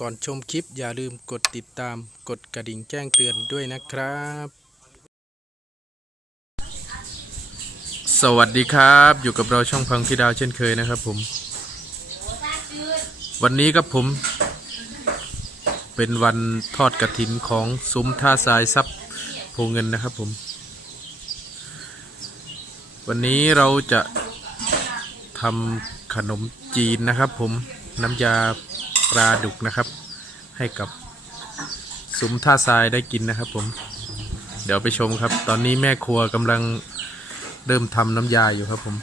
ก่อนชมคลิปอย่าลืมกดติดตามกดกระดิ่งแจ้งเตือนด้วยนะครับ สวัสดีครับ อยู่กับเราช่องพังพี่ดาวเช่นเคยนะครับผม วันนี้กับผม เป็นวันทอดกระถินของซุ้มท่าทรายซับโพเงินนะครับผม วันนี้เราจะทำขนมจีนนะครับผมน้ำยา ปลาดุกนะครับ ให้กับซุ้มท่าทรายได้กินนะครับ ผม เดี๋ยวไปชมครับ ตอนนี้แม่ครัวกำลังเริ่มทำน้ำยาอยู่ครับผม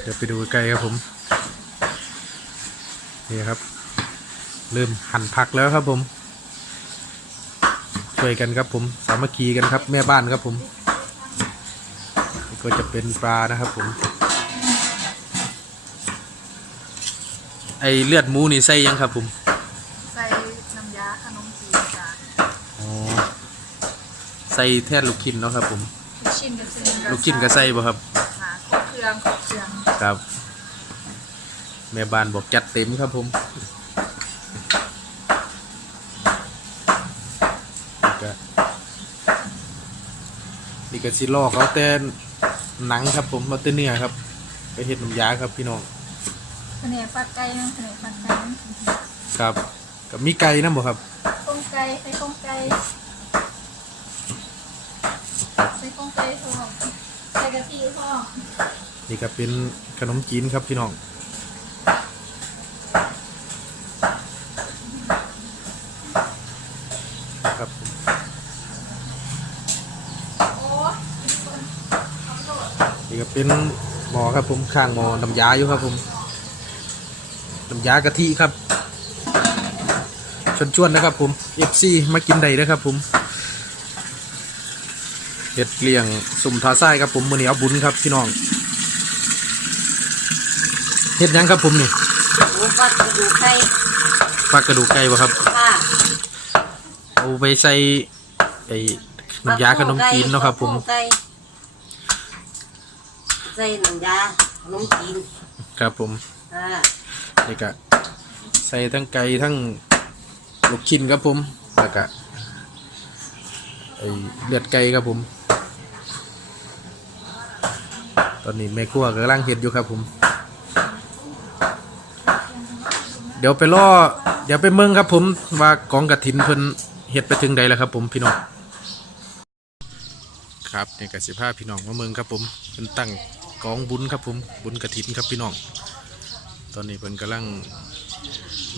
เดี๋ยวไปดูใกล้ครับผมนี่ครับ เริ่มหั่นผักแล้วครับผม ช่วยกันครับผม สามัคคีกันครับ แม่บ้านครับผม ก็จะเป็นปลานะครับผม ไอเลือดหมูนี่ใส่ยังครับผมใส่น้ำยาขนมจีนจ้ะอ๋อใส่แทนลูกชิ้นเนาะครับ ผม ลูกชิ้นกับชิ้นลูกชิ้นก็ใส่บ่ครับหาครบเครื่องครบเครื่องครับ แม่บ้านบอกจัดเต็มครับผมนี่ก็นี่ก็สิลอกเอาแต่หนังครับผมเอาแต่เนื้อครับ ไปเห็ดน้ำยาครับพี่น้อง แผนกปลาไก่นั่งแผนกปลาไก่นั่งครับกับมีไก่นะบ่ครับต้มไก่ใส่ต้มไก่ใส่ต้มไก่ทอดใส่กะทิทอดนี่ก็เป็นขนมจีนครับพี่น้องครับผมโอ้ยนี่ก็เป็นหมอครับผมข้างหมอน้ำยาอยู่ครับผม น้ำยากะทิครับชวนชวนๆนะครับผม FC มากินได้นะครับผมเห็ดเกลียงสุ่มทาไส้ครับผมมือนี้เอาบุญครับพี่น้องเห็ดหยังครับผมนี่หมูปัดกระดูกไก่ปลากระดูกไก่บ่ครับค่ะเอาไปใส่ไอ้น้ำยาขนมจีนเนาะครับผมไก่ใส่น้ำยาขนมจีนครับผมค่ะ นี่ก็ใส่ทั้งไก่ทั้งลูกชิ้นครับผมแล้วก็ไอเลือดไก่ครับผม ตอนนี้แม่ครัวกำลังเห็ดอยู่ครับผม เดี๋ยวไปล่อเดี๋ยวไปเมืองครับผมว่ากองกระถินเพิ่นเห็ดไปถึงใดแล้วครับผมพี่น้องครับนี่กสิภาพี่น้องมาเมืองครับผมเพิ่นตั้งกองบุญครับผมบุญกระถินครับพี่น้อง ตอนนี้เพิ่นกำลัง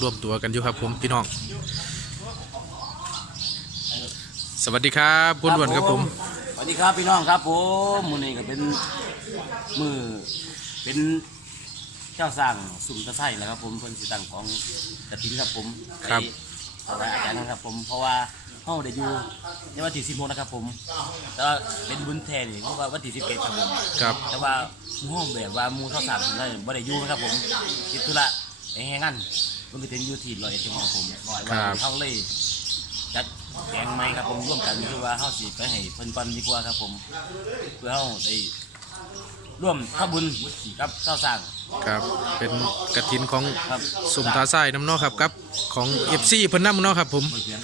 ร่วมตัวกันอยู่ครับผมพี่น้อง สวัสดีครับคุณด่วนครับผม สวัสดีครับพี่น้องครับผมมือนี้ก็เป็นมือเป็นเจ้าสร้างสุ่มตะไคร่แหละครับผมเพิ่นสิตั้งของกระถินครับผมไปถวายอาจารย์นะครับผมเพราะว่า เฮาได้อยู่ในวันที่16นะครับผมแต่ว่าเป็นบุญแทนนี่เพราะว่าวันที่11ครับผมครับ แต่ว่าหมู่เฮาแบบว่าหมู่เท่าสามได้บ่ได้อยู่นะครับผมติดธุระไอ้แฮงานมันก็เป็นอยู่ที่ร้อยเอ็ดจังหวัดครับผมร้อยวันเฮาเลยจัดแกงไม้ครับผมร่วมกันคือว่าเฮาสิไปให้เพิ่นก่อนดีกว่าครับผมเพื่อเฮาได้ร่วมทำบุญกับเจ้าสร้างครับเป็นกระถินของครับสุ่มตาไส้น้ำเนอครับครับของ FC เพิ่นน้ำเนอครับผมเพื่อน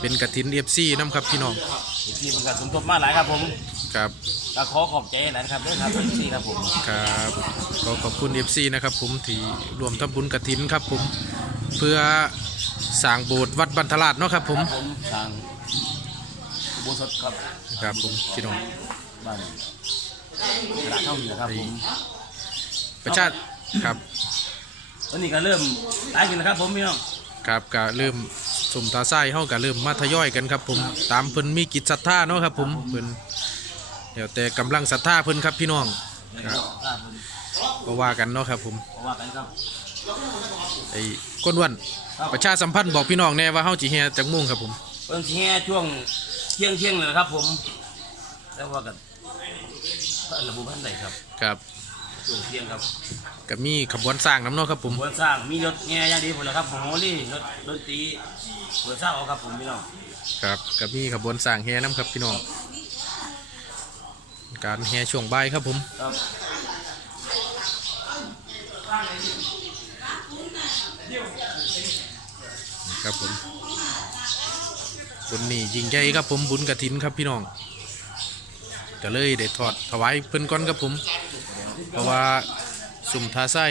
เป็นกระถิน FC น้ำครับพี่น้องที่มันก็สมทบมาหลายครับผมครับก็ขอขอบใจหลายนะครับด้วยครับที่ครับผมครับขอขอบคุณ FC นะครับผมที่รวมทำบุญกระถินครับผมเพื่อสร้างโบสถ์วัดบรรทลาดเนาะครับ ผมผมทางอุโบสถครับครับผมพี่น้องบ้านกระดาษเท่านี้นะครับผมประชาติครับตอนนี้ก็เริ่มตายกันนะครับผมพี่น้องครับก็เริ่ม สมตาไส้เฮาก็เริ่มมาทยอยกันครับผมตามเพิ่นมีกิจศรัทธาเนาะครับผมเพิ่นเดี๋ยวแต่กำลังศรัทธาเพิ่นครับพี่น้องครับครับผมก็ว่ากันเนาะครับผมเพราะว่ากันครับไอ้ก้นวันประชาสัมพันธ์บอกพี่น้องแน่ว่าเฮาสิแห่จักโมงครับผมเพิ่งสิแห่ช่วงเที่ยงเที่ยงเลยนะครับผมแต่ว่ากันระบุพันใดครับครับ ช่วงเที่ยงครับก็มีขบวนสร้างน้ำเนาะครับผม บนสร้างมีรถแง่อย่างดีหมดแล้วครับผมโอ้นี่รถดนตรีบนสร้างเอาครับผมพี่น้องครับก็มีขบวนสร้างแห่น้ำครับพี่น้อง การแห่ช่วงบ่ายครับผม ครับครับผมบุญนี่ยิ่งใหญ่ครับผมบุญกระถินครับพี่น้องก็เลยได้ทอดถวายเพิ่นก่อนครับผม เพราะว่าสุ่มทาไส้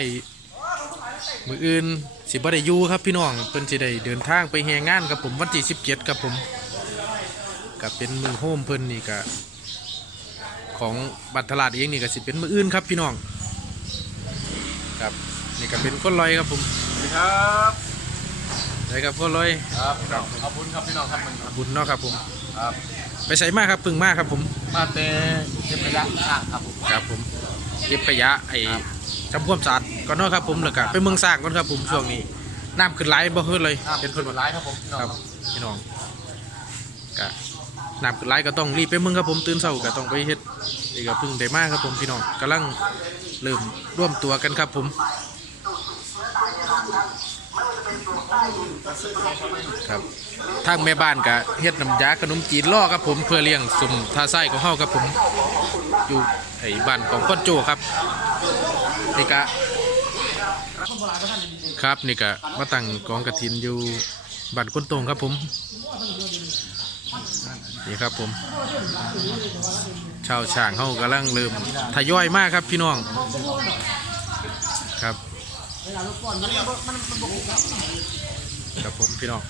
มืออื่นสิบ่ได้อยู่ครับพี่น้องเพิ่นสิได้เดินทางไปแฮงานครับผมวันที่17ครับผมก็เป็นมือโฮมเพิ่นนี่ก็ของบัตรตลาดเองนี่ก็สิเป็นมืออื่นครับพี่น้องครับนี่ก็เป็นคนลอยครับผมสวัสดีครับได้ครับคนลอยครับพี่น้องขอบคุณครับพี่น้องครับมันบุญเนาะครับผมครับไปใส่มากครับพึ่งมากครับผม มาเตะเก็บระยะห่างครับผมครับผม เก็บขยะไอ้ทำความสะอาดก่อนเนาะครับผมแล้วก็ไปเมืองสร้างก่อนครับผมช่วงนี้น้ำขึ้นไหลบ่เฮือเลยเป็เป็นนคคนนร้ายครับผมพี่น้องครับพี่น้องก็น้ำขึ้นไหลก็ต้องรีบไปเมืองครับผมตื่นเช้าก็ต้องไปเฮ็ดนี่ก็เพึ่งได้มากครับผมพี่น้องกำลังเริ่มร่วมตัวกันครับผม ครับทางแม่บ้านก็เฮ็ดน้ำยาขนมจีนล่อครับผมเพื่อเลี้ยงสุ่มทาไส้ของเฮาครับผมอยู่ไอ้บ้านของพ่อโจครับนี่กะครับนี่กะมาตั้งกองกระถินอยู่บ้านคนตรงครับผมนี่ครับผมชาวช่างเขากำลังเริ่มทยอยมากครับพี่น้องครับ ครับผมพี่น้อง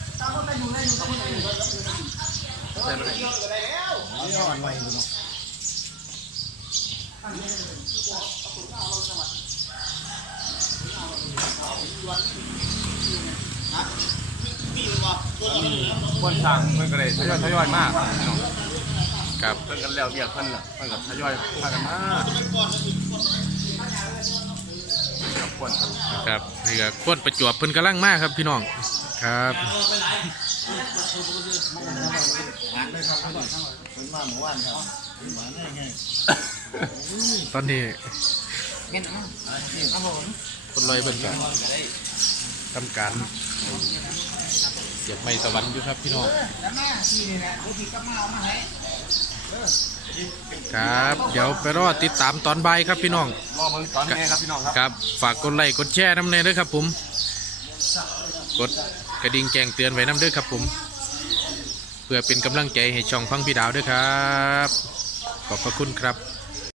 คนสั่งเพิ่นก็เลยทยอยทยอยมากครับพี่น้องครับเพิ่นกันแล้วเรียกเพิ่นล่ะเพิ่นก็ทยอยพากันมาครับคน ครับนี่ก็โคตรประจวบเพิ่นกำลังมากครับพี่น้องครับตอนนี้คนลอยเพิ่นก็ทำการเสียบไม้สวรรค์อยู่ครับพี่น้อง ครับ เดี๋ยวไปรอติดตามตอนบ่ายครับพี่น้อง รอมึงตอนนี้ครับพี่น้องครับ ครับ ฝากกดไลค์กดแชร์น้ำเนยด้วยครับผม กดกระดิ่งแจ้งเตือนไว้น้ำเด้วยครับผม เพื่อเป็นกำลังใจให้ช่องพังพี่ดาวด้วยครับ ขอบพระคุณครับ